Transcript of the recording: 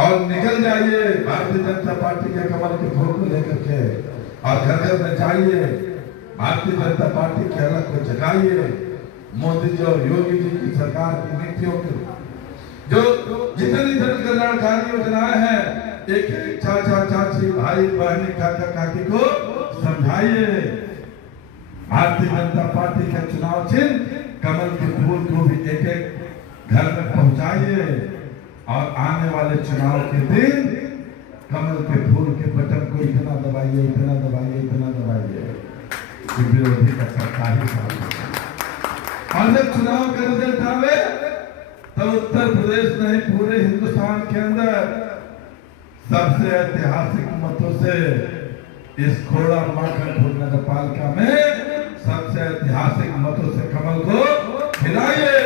और निकल जाइए भारतीय जनता पार्टी के कमल के फूल को लेकर के और घर घर में जाइए, भारतीय जनता पार्टी के अलग को जगाइए। मोदी जी और योगी जी की सरकार की नीतियों के जो जितनी जन कल्याणकारी योजनाएं हैं, एक एक चाचा चाची भाई बहनी काका काकी को समझाइए। भारतीय जनता पार्टी के चुनाव चिन्ह कमल के फूल को भी एक एक घर में पहुंचाइए और आने वाले चुनाव के दिन कमल के फूल के बटन को इतना दबाइए, इतना दबाइए, इतना दबाइए कि विरोधी का सरकार ही साथ। और जब चुनाव का रिजल्ट आवे तो उत्तर प्रदेश नहीं पूरे हिंदुस्तान के अंदर सबसे ऐतिहासिक मतों से इस खोड़ा माखनपुर नगर पालिका में सबसे ऐतिहासिक मतों से कमल को खिलाइए।